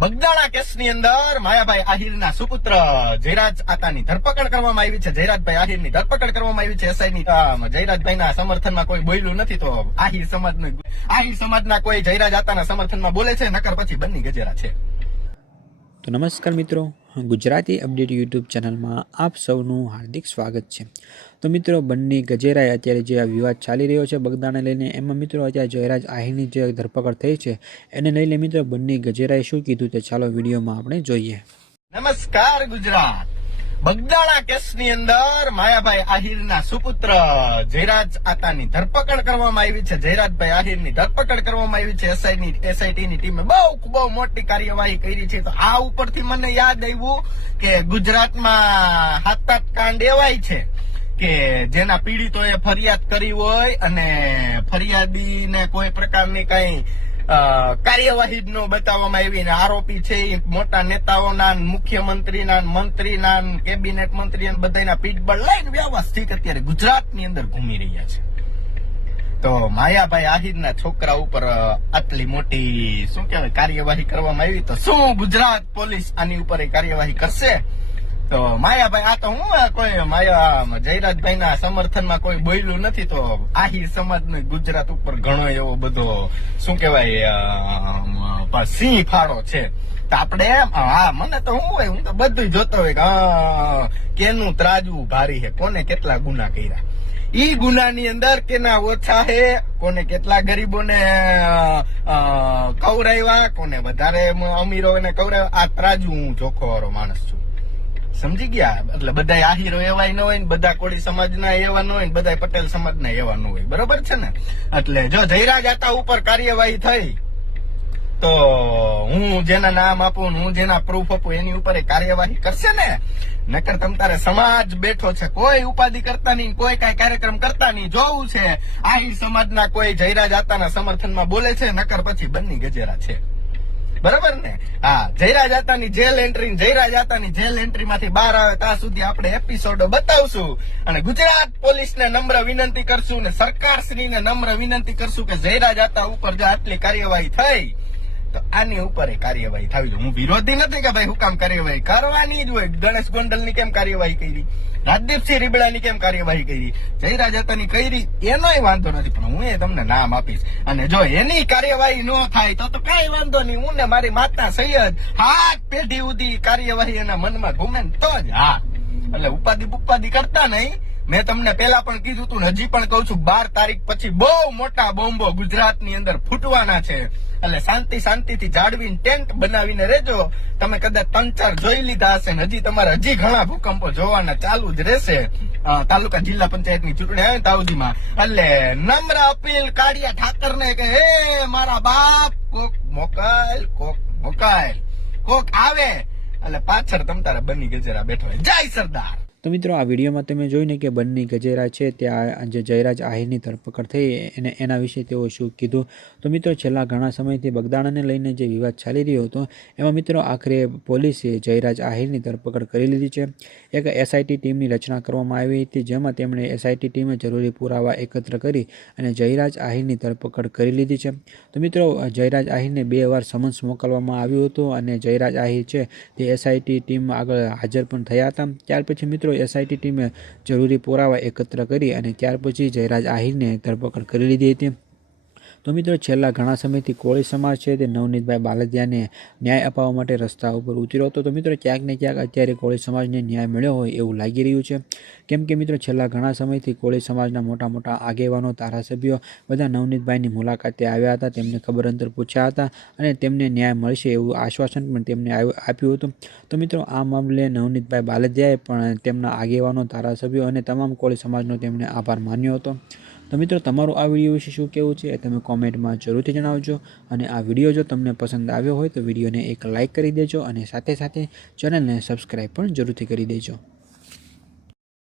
બગદાણા કેસની અંદર માયાભાઈ આહિરના સુપુત્ર જયરાજ આતાની ધરપકડ કરવામાં આવી છે. જયરાજભાઈ આહિરની ધરપકડ કરવામાં આવી છે. એસઆઈની જયરાજભાઈના સમર્થનમાં કોઈ બોલ્યું નથી તો આહિર સમાજનું, આહિર સમાજના કોઈ જયરાજ આતાના સમર્થનમાં બોલે છે. નકર પછી બંની ગજેરા છે. તો નમસ્કાર મિત્રો. ગુજરાતી અપડેટ યુટ્યુબ ચેનલમાં આપ સૌનું હાર્દિક સ્વાગત છે. તો મિત્રો, બંને ગજેરાએ અત્યારે જે આ વિવાદ ચાલી રહ્યો છે બગદાને લઈને, એમાં મિત્રો અત્યારે જયરાજ આહિરની જે ધરપકડ થઈ છે, એને લઈને મિત્રો બંને ગજેરાએ શું કીધું તે ચાલો વિડીયોમાં આપણે જોઈએ. નમસ્કાર ગુજરાત! બગદાણા કેસની અંદર માયાભાઈ આહિરના સુપુત્ર જયરાજ આતાની ધરપકડ કરવામાં આવી છે. જયરાજભાઈ આહિરની ધરપકડ કરવામાં આવી છે. એસઆઈની એસઆઈટીની ટીમે બહુ બહુ મોટી કાર્યવાહી કરી છે. તો આ ઉપરથી મને યાદ આવ્યું કે ગુજરાતમાં હાથાત કાંડ એવાય છે કે જેના પીડિતોએ ફરિયાદ કરી હોય અને ફરિયાદીને કોઈ પ્રકારની કઈ કાર્યવાહી નો બતાવવામાં આવી ને આરોપી છે મોટા નેતાઓના, મુખ્યમંત્રીના, મંત્રીના, કેબિનેટ મંત્રી બધાના પીઠબળ લઈને વ્યવસ્થિત અત્યારે ગુજરાતની અંદર ઘૂમી રહ્યા છે. તો માયાભાઈ આહિરના છોકરા ઉપર આટલી મોટી, શું કહેવાય, કાર્યવાહી કરવામાં આવી તો શું ગુજરાત પોલીસ આની ઉપર કાર્યવાહી કરશે? તો માયાભાઈ આ તો હું કોઈ માયા જયરાજભાઈના સમર્થનમાં કોઈ બોલ્યું નથી તો આહી સમાજ ગુજરાત ઉપર ઘણો એવો બધો શું કહેવાય સિંહ ફાળો છે. તો હા મને તો હું હોય હું તો બધું જોતો હોય કે કેનું ત્રાજવું ભારી છે કોને કેટલા ગુના કર્યા. ઈ ગુનાની અંદર કેના ઓછા હે કોને કેટલા ગરીબોને ને અ, કવરાવ્યા કોને વધારે અમીરોને કવરાવ્યા આ ત્રાજુ હું જોખો વાળો માણસ છું. સમજી ગયા? એટલે બધા આહીરો એવાય હોય બધા કોળી સમાજના એવા ન હોય બધા પટેલ સમાજના એવા ન હોય. બરોબર છે ને? એટલે જો જયરાજ આતા ઉપર કાર્યવાહી થઈ, તો હું જેના નામ આપું હું જેના પ્રૂફ આપું, એની ઉપર કાર્યવાહી કરશે ને? નકર તમ તારે સમાજ બેઠો છે. કોઈ ઉપાધિ કરતા નહીં કોઈ કઈ કાર્યક્રમ કરતા નહીં. જોવું છે આહિર સમાજના કોઈ જયરાજ આતાના સમર્થનમાં બોલે છે, નકર પછી બંને ગજેરા છે. બરાબર ને? હા, જયરાજાતાની જેલ એન્ટ્રી જયરા જાતાની જેલ એન્ટ્રી માંથી બહાર આવે ત્યાં સુધી આપણે એપિસોડો બતાવશું. અને ગુજરાત પોલીસ ને નમ્ર વિનંતી કરશું ને સરકારશ્રીને નમ્ર વિનંતી કરશું કે જયરાજાતા ઉપર જો આટલી કાર્યવાહી થઈ તો આની ઉપર કાર્યવાહી થવી જોઈએ. હું વિરોધી નથી કે ભાઈ હું કામ કાર્યવાહી કરવાની જ હોય. ગણેશ ગોંડલની કેમ કાર્યવાહી કરી? રાજદીપસિંહ રીબડાની કેમ કાર્યવાહી કરી? જયરાજ હતાની કરી? એનોય વાંધો નથી, પણ હું એ તમને નામ આપીશ. અને જો એની કાર્યવાહી ન થાય, તો તો કઈ વાંધો નહીં. હું ને મારી માતા સૈયદ હાથ પેઢી ઉધી કાર્યવાહી એના મનમાં ઘૂમે તો જ હા એટલે ઉપાધિ ઉપાધિ કરતા નહીં. મેં તમને પેલા પણ કીધું તું હજી પણ કહું છું, બાર તારીખ પછી બહુ મોટા બોમ્બો ગુજરાતની અંદર ફૂટવાના છે. એટલે શાંતિ શાંતિથી જાળવીને ટેન્ટ બનાવીને રેજો તમે કદાચ ત્રણ ચાર જોઈ લીધા હશે હજી તમારે હજી ઘણા ભૂકંપો જોવાના ચાલુ જ રહેશે. તાલુકા જિલ્લા પંચાયતની ચૂંટણી આવે ને તાવદીમાં એટલે નમ્ર અપીલ કાળિયા ઠાકર ને કે, હે, મારા બાપ, કોક મોકાયલ કોક મોકાયલ કોક આવે. એટલે પાછળ તમ તારા બની ગજરા બેઠો જય સરદાર. તો મિત્રો આ વિડીયોમાં તમે જોઈને કે બંને ગજેરા છે ત્યાં જે જયરાજ આહિરની ધરપકડ થઈ એને એના વિશે તેઓ શું કીધું? તો મિત્રો છેલ્લા ઘણા સમયથી બગદાણાને લઈને જે વિવાદ ચાલી રહ્યો હતો, એમાં મિત્રો આખરે પોલીસે જયરાજ આહિરની ધરપકડ કરી લીધી છે. એક એસઆઈટી ટીમની રચના કરવામાં આવી હતી, જેમાં તેમણે એસઆઈટી ટીમે જરૂરી પુરાવા એકત્ર કરી અને જયરાજ આહિરની ધરપકડ કરી લીધી છે. તો મિત્રો, જયરાજ આહિરને બે વાર સમન્સ મોકલવામાં આવ્યું હતું અને જયરાજ આહિર છે, તે એસઆઈટી ટીમ આગળ હાજર પણ થયા હતા. ત્યાર પછી મિત્રો એસઆઈટી ટીમે જરૂરી પુરાવા એકત્ર કરી અને ત્યાર પછી જયરાજ આહિરને ધરપકડ કરી લીધી હતી. તો મિત્રો, છેલ્લા ઘણા સમયથી કોળી સમાજ છે તે નવનીતભાઈ બાલદિયાને ન્યાય અપાવવા માટે રસ્તા ઉપર ઉતર્યો હતો. તો મિત્રો, ક્યાંક ને ક્યાંક અત્યારે કોળી સમાજને ન્યાય મળ્યો હોય એવું લાગી રહ્યું છે. કેમ કે મિત્રો, છેલ્લા ઘણા સમયથી કોળી સમાજના મોટા મોટા આગેવાનો, ધારાસભ્યો બધા નવનીતભાઈની મુલાકાતે આવ્યા હતા. તેમને ખબર અંતર પૂછ્યા હતા અને તેમને ન્યાય મળશે એવું આશ્વાસન પણ તેમને આપ્યું હતું. તો મિત્રો, આ મામલે નવનીતભાઈ બાલદિયાએ પણ તેમના આગેવાનો, ધારાસભ્યો અને તમામ કોળી સમાજનો તેમણે આભાર માન્યો હતો. તો મિત્રો, તમારું આ વીડિયો વિશે શું કહેવું છે એ તમે કોમેન્ટમાં જરૂરથી જણાવજો. અને આ વીડિયો જો તમને પસંદ આવ્યો હોય તો વિડીયોને એક લાઇક કરી દેજો અને સાથે સાથે ચેનલને સબસ્ક્રાઈબ પણ જરૂરથી કરી દેજો.